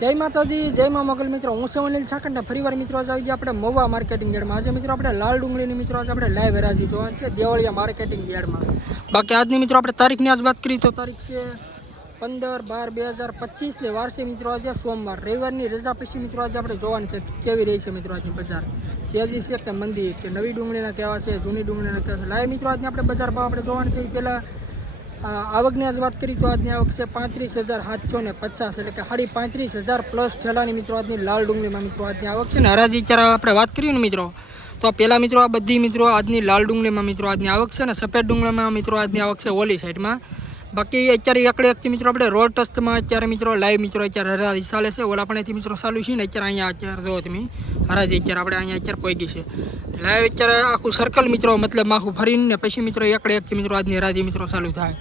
જય માતાજી, જય મા મોગલ મિત્રો. હું છું અનિલ છાકંડા ફરીવાર મિત્રો આજે આવી ગયા આપણે મોવા માર્કેટિંગ યાર્ડમાં. આજે મિત્રો આપણે લાલ ડુંગળીની મિત્રો આજે આપણે લાઈવ હરાજી જોવાનું છે દેવળિયા માર્કેટિંગ યાર્ડમાં. બાકી આજની મિત્રો આપણે તારીખની આજ વાત કરીએ તો તારીખ છે પંદર બાર બે હજાર પચીસની વાર મિત્રો આજે સોમવાર. રવિવારની રજા પછી મિત્રો આજે આપણે જોવાની છે કેવી રહી છે મિત્રો આજની બજાર. તેજી છે કે મંદી, કે નવી ડુંગળીના કેવા છે, જૂની ડુંગળીના કહેવા છે. લાઈવ મિત્રો આજની આપણે બજાર ભાવ આપણે જોવાની છે. એ પહેલાં આવકની આજ વાત કરી તો આજની આવક છે પાંત્રીસ હજાર સાતસો ને પચાસ, એટલે કે સાડી પાંત્રીસ હજાર પ્લસ ઠેલાની મિત્રો આજની લાલ ડુંગળીમાં મિત્રો આજની આવક છે. ને હરાજી અત્યારે આપણે વાત કરીએ ને મિત્રો, તો પહેલાં મિત્રો આ બધી મિત્રો આજની લાલ ડુંગળીમાં મિત્રો આજની આવક છે ને સફેદ ડુંગળીમાં મિત્રો આજની આવક છે ઓલી સાઈડમાં. બાકી અત્યારે એકડે એકથી મિત્રો આપણે રોડ ટસ્ટમાં અત્યારે મિત્રો લાઈવ મિત્રો અત્યારે હરાજી ચાલે છે. ઓલા આપણેથી મિત્રો ચાલુ છે ને અત્યારે અહીંયા અત્યારે જો તમે, હરાજી અત્યારે આપણે અહીંયા અત્યારે પહોંચી છે. લાઈવ અત્યારે આખું સર્કલ મિત્રો, મતલબ આખું ફરીને પછી મિત્રો એકડે એકથી મિત્રો આજની હરાજી મિત્રો ચાલુ થાય.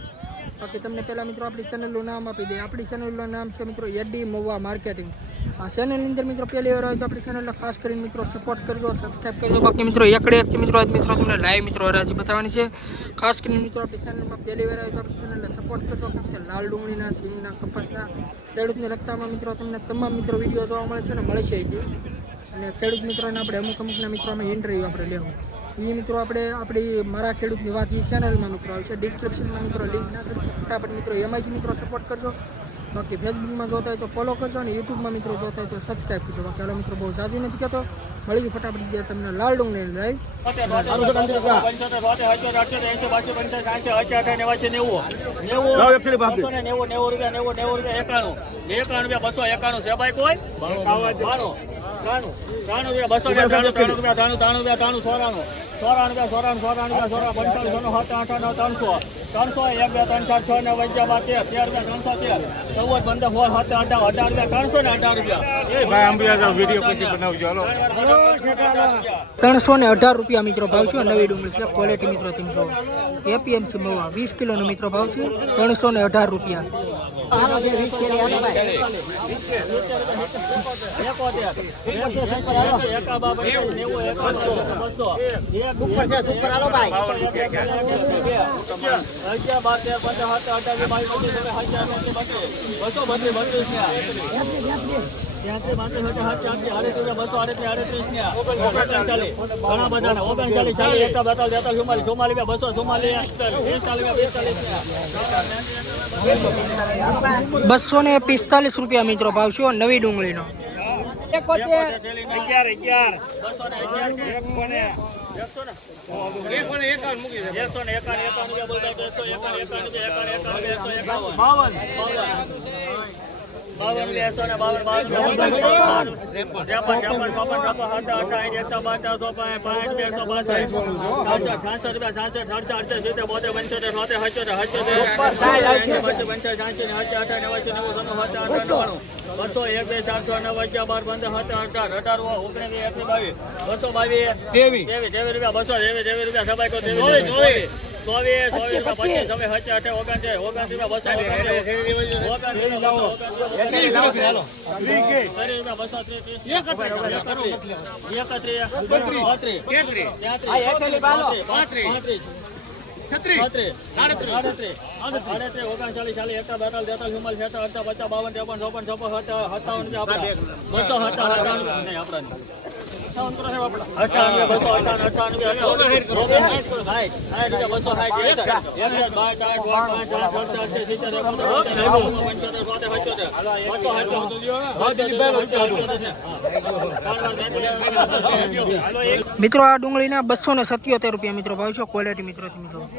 બાકી તમને પહેલાં મિત્રો આપણી ચેનલનું નામ આપી દઈએ. આપણી ચેનલનું નામ છે મિત્રો એડી મોવા માર્કેટિંગ આ ચેનલની અંદર મિત્રો પહેલી વાર હોય તો આપણી ચેનલને ખાસ કરીને મિત્રો સપોર્ટ કરજો સબસ્ક્રાઈબ કરજો. બાકી મિત્રો એકડે એકથી મિત્રો આજ મિત્રો તમને લાઈવ મિત્રો હરાજી બતાવવાની છે. ખાસ કરીને મિત્રો આપણી ચેનલમાં પહેલી વાર હોય તો આપણી ચેનલને સપોર્ટ કરજો, કેમ કે લાલ ડુંગળીના, સિંગના, કપાસના, ખેડૂતને લગતામાં મિત્રો તમને તમામ મિત્રો વીડિયો જોવા મળે છે અને મળે છે અને ખેડૂત મિત્રોને આપણે અમુક અમુકના મિત્રો અમે ઇન્ટરવ્યૂ આપણે લેવું. એ મિત્રો આપણે આપણી મારા ખેડૂતની વાત એ ચેનલમાં મિત્રો આવશે ડિસ્ક્રિપ્શનમાં મિત્રો લિંક ના છે ફટાફટ મિત્રો એમાંથી મિત્રો સપોર્ટ કરજો બાકી ફેસબુકમાં જોતા હોય તો ફોલો કરજો અને યુટ્યુબમાં મિત્રો જોતા હોય તો સબસ્ક્રાઈબ કરજો બાકી હાલો મિત્રો બહુ સાજી નથી કહેતો મળી ગયું ફટાફટ જે તમને લાલ ડુંગળી આઠ ત્રણસો એક બે ત્રણ ચાર છ ને વચ્ચે બાર તેર તેર બે ત્રણસો તેર ચૌદ પંદર સોળ સત્તર અઢાર અઢાર રૂપિયા ત્રણસો ને અઢાર રૂપિયા ત્રણસો ને અઢાર રૂપિયા મિત્રો ભાવ છે નવી ડુંગળી છે ક્વોલિટી મિત્રો તમે જો એપીએમસી મવા વીસ કિલોનો મિત્રો ભાવ છે ત્રણસો ને અઢાર રૂપિયા બસો ને પિસ્તાલીસ રૂપિયા મિત્રો ભાવ છે નવી ડુંગળીનો અગિયાર અગિયાર બસો ને અગિયાર એક મને એકસો ને એકસો ને એકાવન એકાવન રૂપિયા બોલતા અગિયાર એકસો એકાવન એકાવન એકાવન એકાવન એકાવન એકાવન બાવન બાવન ને બાવન બાવન ત્રેપન ત્રેપન ચોપન ચોપન અઠા અઠા એકસો બાચાર ચોપન પાંચ એકસો બાસઠ. છાસઠ છાસઠ રૂપિયા છાસઠ સડસઠ અડસઠ સિત્તેર બોતેર પંચોતેર સોતેર હચોતેર હચોતેર. પંચાસ સાંસી ને હચા નેવાસી નેવું સોનું હચા બસો. એક બે ચારસો નવ બાર પંદર સત્તર અઢાર અઢાર ઓગણીસ બાવીસ. બસો બાવીસ. ત્રેવીસ ત્રેવીસ ત્રેવીસ રૂપિયા બસો તેવી તેવી રૂપિયા સભાઈ ચોવીસ ચોવીસ ચોવીસ પચીસ છવ્વીસ હચા અઠા ઓગણચાલીસ ઓગણત્રીસ બસો ઓગણત્રીસ બસો બસો નહીં આપણા મિત્રો, આ ડુંગળીના બસો ને સત્યોતેર રૂપિયા મિત્રો ભાવ છે. ક્વોલિટી મિત્રો મિત્રો.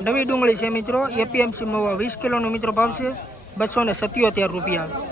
નવી ડુંગળી છે મિત્રો. એપીએમસી મવા વીસ કિલોનો મિત્રો ભાવ છે. બસો ને સત્યોતેર રૂપિયા.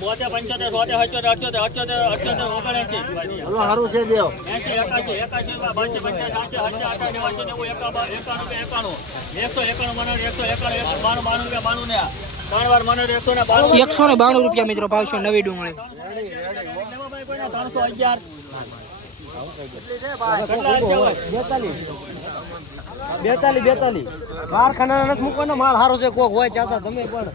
પંચોતેર સોતેર અઠ્યોતેર અઠ્યોતેર અઠ્યોતેર અઠ્યોતેર ઓગણએંસી. સારું છે દેવ એંસી એકાશી એકાશી બાસી પચાસ સાતસો અઠ્યા અઠા નેવું એકાવન એકાણું કે એકાણું. એકસો એકાણું મને એકસો એકાણું એકસો બાણું બાણું કે બાણું ને ત્રણ વાર મને એકસો ને બાણું. એકસો ને બાણું રૂપિયા મિત્રો ભાવશો નવી ડુંગળી. ત્રણસો અગિયાર કેટલા બેતાલી. બેતાલીસ બેતાલીસ કારખાના નથી મૂકવાનો માલ સારો છે કોક હોય ચાચા તમે પણ.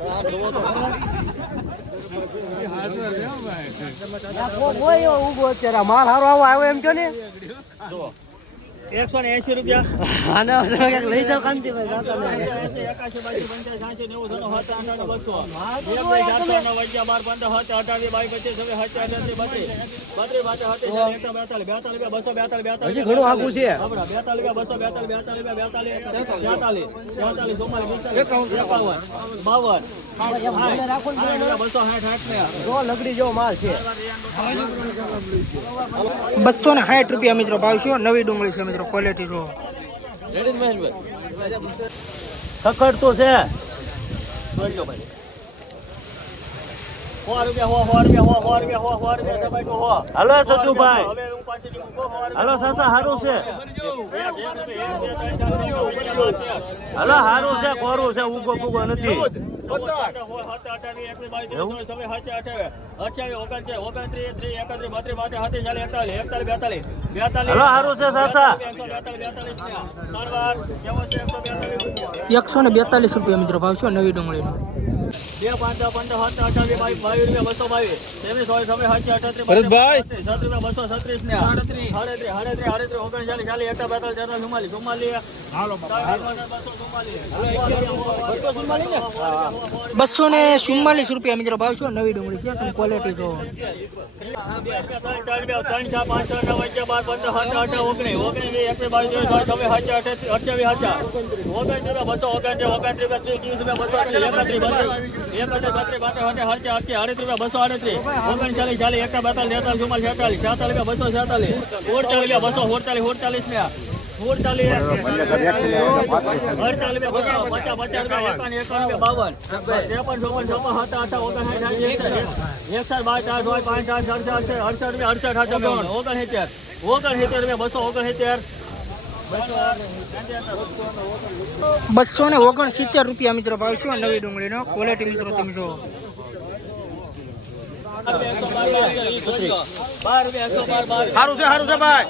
માલ સારો આવો આવ્યો એમ કહો ને એકસો રૂપિયા. બાસી બેતાલીસ બેતાલીસ ઘણું આગું છે બેતાલીસ બસો બેતાલીસ બેતાલીસ બેતાલીસ બેતાલીસ બેતાલીસ ચુમ્માલીસ બાવન બસો ને જો લગડી જેવો માલ છે બસો ને સાઠ રૂપિયા મિત્રો ભાવ છે નવી ડુંગળી છે મિત્રો ક્વોલિટી જો સખડ તો છે. હાલો સચુભાઈ. હલો સાસા સારું છે. હલો પાંચ, છ, કોરું છે ઉગો પુગો નથી. હારું એકસો ને બેતાલીસ રૂપિયા મિત્રો ભાવ છે નવી ડુંગળીનો. સાત બસો ને ચુમ્માલીસ રૂપિયા મિત્રો ભાવ છે નવી ડુંગળી છે ક્વોલિટી જો ત્રણ ચાર પાંચ છ નવ અગિયાર બાર પંદર અઢાર ઓગણીસ ઓગણીસ વીસ એકવીસ બાવીસ ચોવીસ છવ્વીસ અઠ્યાવીસ હજાર ઓગણીસ રૂપિયા બસો ઓગણત્રીસ ઓગણત્રીસ એકત્રીસ એકત્રીસ બત્રીસ બત્રીસ બાત્રીસ અઠ્યાવીસ અઠ્યાવીસ અડત્રીસ રૂપિયા બસો અડત્રીસ ઓગણચાલીસ ચાલીસ એકતા બેતાલીસ તેતાલીસ ચુમ્માલીસ છેતાલીસ છેતાલીસ રૂપિયા બસો છેતાલીસ ઓડચાલીસ રૂપિયા બસો ઓડચાલીસ ઓડચાલીસ રૂપિયા પચાસ પચાસ રૂપિયા ચોપન ચોપન સત્તર બસો ને ઓગણસિત્તેર રૂપિયા મિત્રો ભાવ છે નવી ડુંગળીનો? ક્વોલિટી મિત્રો તમે જો સારું છે સારું છે ભાઈ.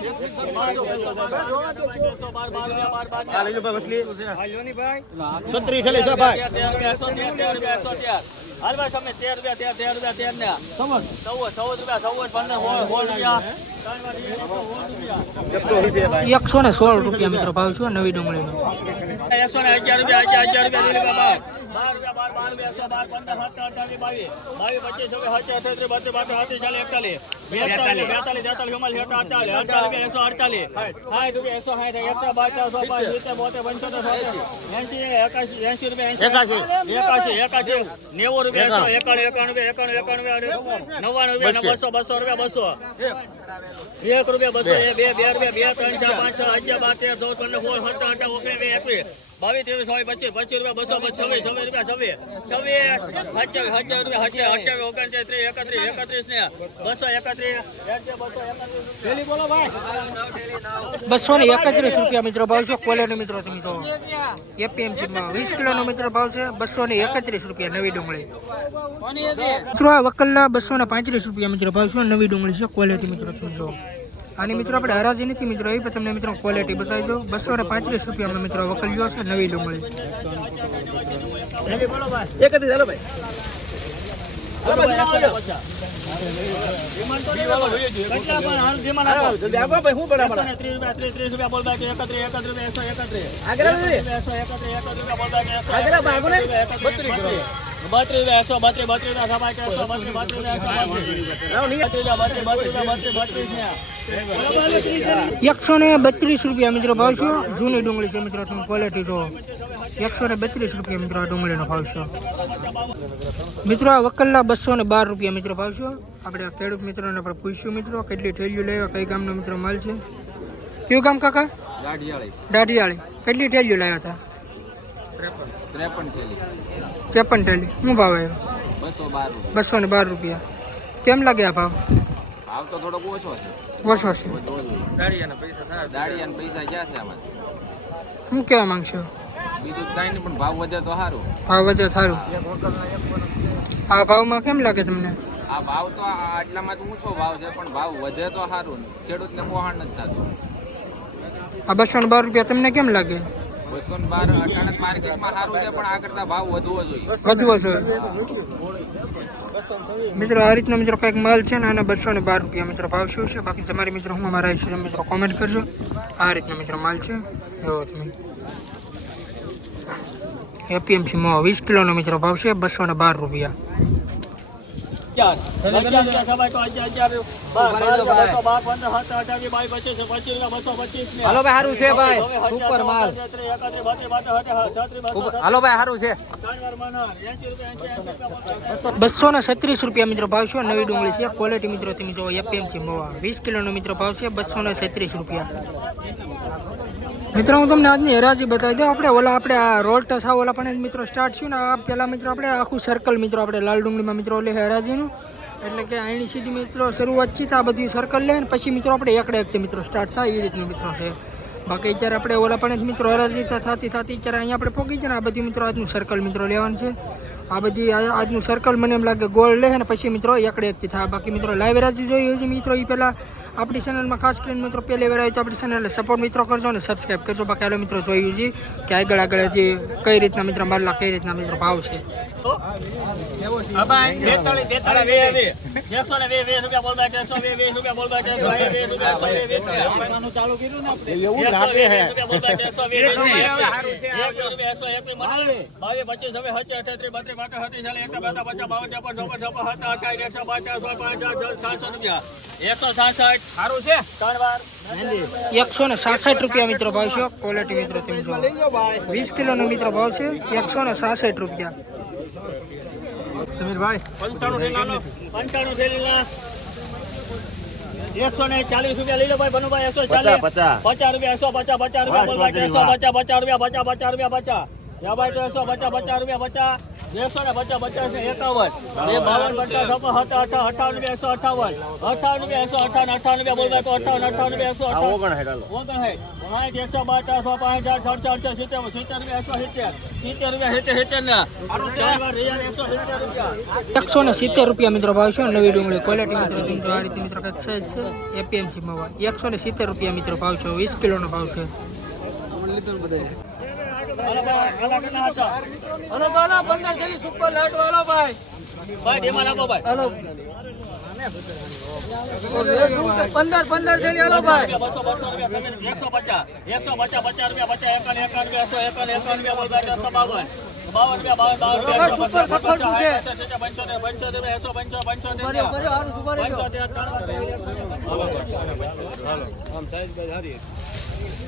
છત્રીસ ભાઈ. હાલ ભાઈ તમે તેર રૂપિયા તેર તેર રૂપિયા તેર ને ચૌદ. ચૌદ રૂપિયા ચૌદ પંદર સોળ સોળ રૂપિયા. એકસો ને સોળ રૂપિયા મિત્રો ભાવ છે નવી ડુંગળીનો. એકસો ને અગિયાર રૂપિયા અગિયાર અગિયાર રૂપિયા બાર રૂપિયા બાર બાર રૂપિયા એકસો બાર પંદર સત્તર અઠાવીસ બાવીસ. બાવીસ પચીસ છવ્વીસ સત્તર અઠત્રીસ બત્રીસ બાત્રીસ અઠત્રીસ ચાલીસ એકતાલીસ. બેતાલીસ બેતાલીસ તેતાલીસ ચુમ્માલીસ અડતાલીસ અડતાલીસ અડતાલીસ એકસો અડતાલીસ. સાઠ રૂપિયા એકસો સાઠ એકસો બાર સો પાંચ સિત્તેર બોતેર પંચોતેર સોતેર એંસી એકાશી એંસી રૂપિયા એકાશી. એકાશી એકાશી. નેવું રૂપિયા એકસો એકાણું. એકાણું એકાણું એકાણું નવ્વાણું રૂપિયા બસો. બસો રૂપિયા બસો એક. રૂપિયા બસો બે બે રૂપિયા બે ત્રણ ચાર પાંચ છ અગિયાર બાર તેર ચૌદ પંદર સોળ સત્તર અઢાર ઓગણીસ એકવીસ. બાવીસ ત્રેવીસ હોય પચીસ પચીસ રૂપિયા બસો છવ્વીસ છવ્વીસ રૂપિયા છવ્વીસ છવ્વીસ સત્યાવીસ સત્યાવીસ રૂપિયા હજાર અઠ્યાવીસ ઓગણત્રીસ ત્રીસ એકત્રીસ એકત્રીસ ને બસો એકત્રીસ. બસો એકત્રીસ બોલો ભાઈ. બસો ને એકત્રીસ રૂપિયા મિત્રો ભાવ છે કોલેનો મિત્રો તમે જો એપીએમસીમાં વીસ કિલોનો મિત્રો ભાવ છે બસો ને એકત્રીસ રૂપિયા નવી ડુંગળી. મિત્રો આ વકલના બસો ને પાંત્રીસ રૂપિયા મિત્રો ભાવ છે નવી ડુંગળી છે ક્વોલિટી મિત્રો તમે જો આની મિત્રો આપણે હરાજી નથી મિત્રો એ તમને મિત્રો ક્વોલિટી બતાવી દો બસો ને પાંત્રીસ રૂપિયામાં મિત્રો વકલ જો છે, નવી. જલ્દી આગળ બત્રીસ રૂપિયા, એકસો બત્રીસ, સભા એકસો બત્રીસ, બત્રીસ ને. બત્રીસ રૂપિયા મિત્રો ભાવ છો. જૂની ડુંગળી છે મિત્રો તમે ક્વોલિટી જો એકસો ને બત્રીસ રૂપિયા મિત્રો આ ડુંગળીનો ભાવ છો. મિત્રો આ વકલના બસો ને બાર રૂપિયા મિત્રો ભાવ છો. આપણે આ ખેડૂત મિત્રોને આપણે પૂછ્યું મિત્રો કેટલી થેલીઓ લેવા કઈ ગામનો મિત્રો માલ છે? કયું ગામ કાકા? દાઢિયાળી. કેટલી થેલીઓ લાવ્યા હતા? ત્રેપન થેલી. ત્રેપન થેલી. શું ભાવ આવ્યો? બસો બાર બસો ને બાર રૂપિયા. કેમ લાગે આ ભાવ? ભાવ તો થોડોક ઓછો છે. ઓછો છે. દાડિયાના પૈસા થાય દાડિયાના પૈસા ક્યાં છે આમાં. શું કહેવા માંગશો? બીજું કાંઈ નહીં પણ ભાવ વધે તો સારું ભાવ વધે સારું આ ભાવમાં કેમ લાગે તમને? આ ભાવ તો આ આટલામાં જ ઊંચો ભાવ છે પણ ભાવ વધે તો સારું ખેડૂતને પોહાણ નથી થતું. આ બસો ને બાર રૂપિયા તમને કેમ લાગે? આ કરતા ભાવ વધવો જોઈએ. વધવો મિત્રો, આ રીતનો મિત્રો કંઈક માલ છે ને, આના બસો ને બાર રૂપિયા મિત્રો ભાવ શું છે? બાકી તમારી મિત્રો હું મારા છે મિત્રો કોમેન્ટ કરજો. આ રીતનો મિત્રો માલ છે. જોવો તમે. એપીએમસી માં વીસ કિલોનો મિત્રો ભાવ છે, બસો ને બાર રૂપિયા. હાલો ભાઈ સારું છે ભાઈ. સુપર માલ. હાલો ભાઈ સારું છે. બસો ને છત્રીસ રૂપિયા મિત્રો ભાવ છે નવી ડુંગળી છે. ક્વોલિટી મિત્રો તમે જોવો એપીએમથી મોવા. વીસ કિલોનો મિત્રો ભાવ છે બસો ને છત્રીસ રૂપિયા. મિત્રો, હું તમને આજની હરાજી બતાવી દઉં. આપણે ઓલા, આપણે આ રોડ ટસા ઓલા પણ મિત્રો સ્ટાર્ટ થયું ને, આ પહેલાં મિત્રો આપણે, આખું સર્કલ મિત્રો આપણે, લાલ ડુંગળીમાં મિત્રો લે હેરાજીનું. એટલે કે અહીંની સીધી મિત્રો શરૂઆત છે આ બધી સર્કલ લે પછી મિત્રો આપણે એકડે એકથી મિત્રો સ્ટાર્ટ થાય, એ રીતનું મિત્રો છે. બાકી અત્યારે આપણે ઓલા પણ મિત્રો હરાજી થતી થતી અત્યારે અહીંયા આપણે પહોંચી છે ને, આ બધી મિત્રો આજનું સર્કલ મિત્રો લેવાનું છે. આ બધી આજનું સર્કલ મને એમ લાગે ગોળ લે ને પછી મિત્રો એકડે એકથી થાય. બાકી મિત્રો લાઈવ રાજી જોઈએ હોય છે મિત્રો એ પહેલાં આપણી ચેનલમાં ખાસ કરીને મિત્રો પહેલી વાર આવી તો આપણી ચેનલને સપોર્ટ મિત્રો કરજો અને સબસ્ક્રાઈબ કરજો. બાકી આલો મિત્રો જોયું છે કે આગળ આગળ જે કઈ રીતના મિત્રો મારલા કઈ રીતના મિત્રો ભાવ છે. પચીસ, હવે સત્યાવીસ, અઠ્યાત્રીસ, બત્રીસ, ચાલીસ, એકસો બેતા, પચાસ, બાવન, ત્રેપન, ચોપન, છપ્પન, સત્તર, અઠ્ઠાવીસ, એકસો પચાસ, સો, પાંચ, છ, છ, સાતસો રૂપિયા. એકસો સાસઠ. સારું છે? ત્રણ વાર. એકસો ને સાસઠ રૂપિયા મિત્રો ભાવ છે ક્વોલિટી મિત્રો તમે જો વીસ કિલોનો મિત્રો ભાવ છે એકસો ને સાસઠ રૂપિયા. પંચાણું થેલાનો પંચાણું થેલીના એકસો ને ચાલીસ રૂપિયા લઈ લો ભાઈ બનુભાઈ એકસો ચાલીસ. પચાસ રૂપિયા એકસો પચાસ પચાસ રૂપિયા બોલવા એકસો પચાસ પચાસ રૂપિયા પચાસ પચાસ રૂપિયા પચાસ. યા ભાઈ તો એકસો પચાસ પચાસ રૂપિયા પચાસ. એકસો ને પચાસ પચાસ ને એકાવન. બે બાવન પચાસ છપ્પન સત્તર અઠાવન રૂપિયા અઠાવન. અઠાવન રૂપિયા અઠાવન અઠાવન બોલવા તો અઠાવન અઠાવન રૂપિયા એકસો અઠાવન. ઓગણસાઠ એકસો પચાસ સો પાંચ આઠ સડસઠ અડસઠ સિત્તેર સિત્તેર રૂપિયા સિત્તેર. સિત્તેર રૂપિયા સિત્તેર સિત્તેર ને. સિત્તેર રૂપિયા. એકસો ને સિત્તેર રૂપિયા મિત્રો ભાવ છે નવી ડુંગળી ક્વોલિટી મિત્રો. આ રીતે મિત્રો છે એપીએમસી માં એકસો ને સિત્તેર રૂપિયા મિત્રો ભાવ છે વીસ કિલોનો ભાવ છે. ભાઈ. ડીમાં નાખો ભાઈ. પંદર પંદર થેલી હલો ભાઈ. બસો બસો એકસો પચાસ. એકસો પચાસ પચાસ રૂપિયા પચાસ એકાવન એકાવન રૂપિયા એકસો એકાવન એકાવન રૂપિયા બોલ ભાઈ બાવન. બાવન રૂપિયા બાવન બાવન પંચોતેર પંચોતેર પંચોતેર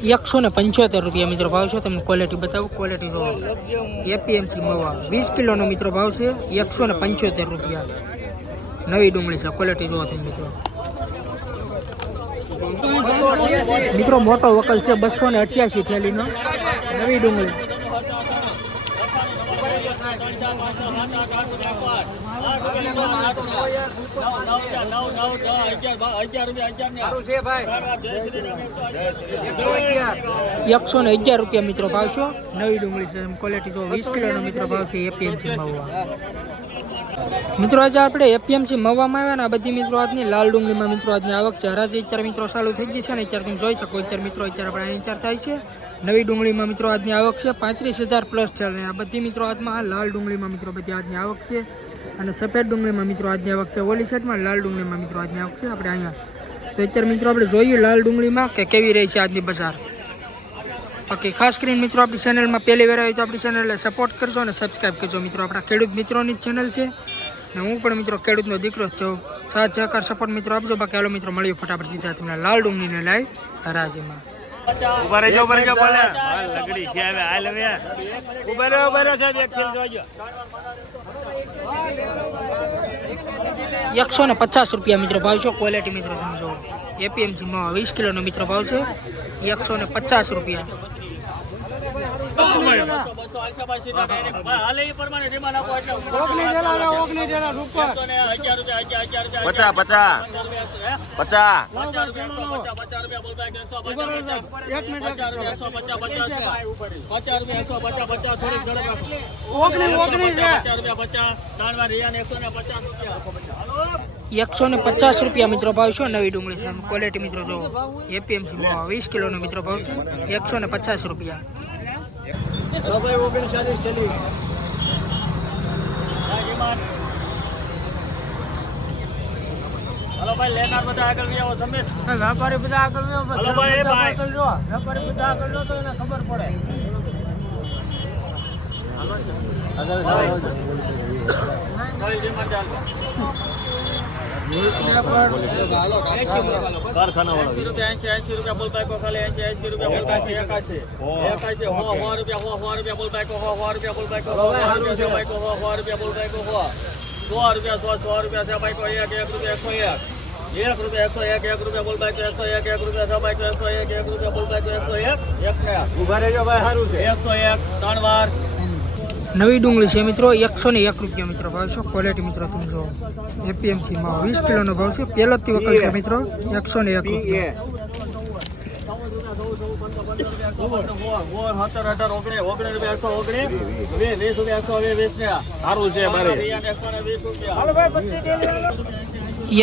એકસો ને પંચોતેર રૂપિયા મિત્રો ભાવ છે. તમને ક્વોલિટી બતાવું. ક્વોલિટી જોવો. એપીએમસી મવા. વીસ કિલોનો મિત્રો ભાવ છે. એકસો ને પંચોતેર રૂપિયા. નવી ડુંગળી છે. ક્વોલિટી જોવો તમે મિત્રો. મિત્રો, મોટો વકલ છે બસો ને અઠ્યાસી થેલીનો. નવી ડુંગળી. એકસો ને અગિયાર રૂપિયા મિત્રો ભાવ છો? નવી ડુંગળી છે ક્વોલિટી જો વીસ કિલોનો મિત્રો ભાવ છે એપીએમસી મવા મિત્રો આજે આપણે એપીએમસી મવામાં આવ્યા ને આ બધી મિત્રો આજની લાલ ડુંગળીમાં મિત્રો આજની આવક છે. હરાજી અત્યારે મિત્રો ચાલુ થઈ ગઈ છે ને અત્યારે તમે જોઈ શકો અત્યારે મિત્રો અત્યારે આપણે અહીં અત્યારે થાય છે. નવી ડુંગળીમાં મિત્રો આજની આવક છે પાંત્રીસ હજાર પ્લસ ચાલે. આ બધી મિત્રો આજમાં લાલ ડુંગળીમાં મિત્રો બધી આજની આવક છે. અને સફેદ ડુંગળીમાં મિત્રો આજની આવક છે. ઓલી સેટમાં લાલ ડુંગળીમાં મિત્રો આજની આવક છે. આપણે અહીંયા તો અત્યારે મિત્રો આપણે જોઈએ લાલ ડુંગળીમાં કે કેવી રહી છે આજની બજાર. બાકી ખાસ કરીને મિત્રો આપણી ચેનલમાં પહેલી વાર આવી તો આપણી ચેનલને સપોર્ટ કરજો અને સબસ્ક્રાઈબ કરજો. મિત્રો આપણા ખેડૂત મિત્રોની જ ચેનલ છે. ને હું પણ મિત્રો ખેડૂતનો દીકરો જ છું. સાથ સહકાર સપોર્ટ મિત્રો આપજો. બાકી હાલો મિત્રો, મળીએ ફટાફટ સીધા તમને લાલ ડુંગળીને લાઈ હરાજીમાં ઊભા રહેજો ઊભા રહેજો બોલે લગડી છે હવે હાલ હવે. ઊભા રહ્યો ઊભા રહ્યો સાહેબ એક ખેલ જોજો એકસો ને પચાસ રૂપિયા મિત્રો ભાવ છે ક્વોલિટી મિત્રો સમજો એપીએમસીમાં વીસ કિલોનો મિત્રો ભાવ છે એકસો ને પચાસ રૂપિયા. પચાસ અગિયાર. પચાસ પચાસ રૂપિયા, હે? પચાસ પચાસ રૂપિયા, એકસો પચાસ, પચાસ રૂપિયા બોલતા કે એકસો પચાસ, પચાસ. એક મિનિટ પચાસ રૂપિયા, એકસો પચાસ, પચાસ છે. પચાસ રૂપિયા, એકસો પચાસ, પચાસ, થોડીક ઝડપ રાખો. ઓગણી ઓગણી છે પચાસ રૂપિયા, પચાસ. દાણમાં રિયાને એકસો ને પચાસ રૂપિયા. હાલો. એકસો ને પચાસ રૂપિયા મિત્રો ભાવ છે નવી ડુંગળી છે ક્વોલિટી મિત્રો જો એપીએમસી વીસ કિલોનો મિત્રો ભાવ છે એકસો ને પચાસ રૂપિયા ભાઈ ઓગણચાલીસ થેલી હા, ભાઈ લેનાર બધા આગળ બી આવો વેપારી બધા આગળ લ્યો, હાલો ભાઈ, એ જો વેપારી બધા આગળ તો એને ખબર પડે. ભાઈ, ઈમાન ચાલશે. એંશી રૂપિયા, બોલ બાઈકો ખાલી એંશી રૂપિયા બોલ એકાશી, એકાશી. એકાશી, હો, હો રૂપિયા, હો, હો રૂપિયા બોલ બાઈકો, હો, હો રૂપિયા બોલ બાઈકો, હો, હો રૂપિયા બાઈકો, હો, હો રૂપિયા બોલ બાઈકો, હો. સો રૂપિયા, સો, સો રૂપિયા છે બાઈકો, એક, એક રૂપિયા, એકસો એક. એક રૂપિયા, એકસો એક, એક રૂપિયા બોલ બાઈકો, એકસો એક, એક રૂપિયા છે બાઈકો, એકસો એક, એક રૂપિયા બોલ બાઈકો, એકસો એક, એક ને. ઊભા રહેજો ભાઈ સારું છે એકસો એક, ત્રણ વાર. નવી ડુંગળી છે મિત્રો, એકસો ને એક રૂપિયા મિત્રો ભાવ છે. ક્વોલિટી મિત્રો તમે જો એપીએમસીમાં વીસ કિલોનો ભાવ છે. પહેલોથી વખત છે મિત્રો, એકસો ને એક રૂપિયા.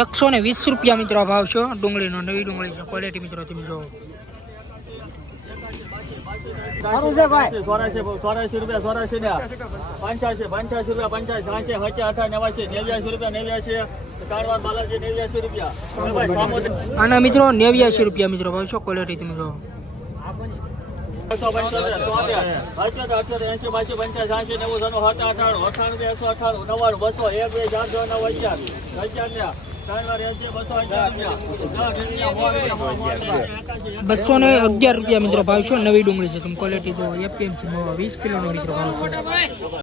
એકસો ને વીસ રૂપિયા મિત્રો ભાવ છે. ડુંગળીનો નવી ડુંગળી છે. ક્વોલિટી મિત્રો તમે જો ચોરાશી, રૂપિયા, ચોરાશી ને. પંચ્યાસી, પંચ્યાસી રૂપિયા, પંચ્યાસી, સાંસી, સત્યા, અઠા, નેવ્યાસી, નેવ્યાસી રૂપિયા, નેવ્યાસી. આના મિત્રો નેવ્યાસી રૂપિયા મિત્રો ભાવ છો ક્વોલિટી મિત્રો એંશી, બાસી, એક, બે, ચાર, નવ, અગિયાર. અગિયાર બસો ને અગિયાર રૂપિયા મિત્રો ભાવ છે. નવી ડુંગળી છે. તમે ક્વોલિટી તો એપીએમસી વીસ કિલોનો મિત્રો ભાવ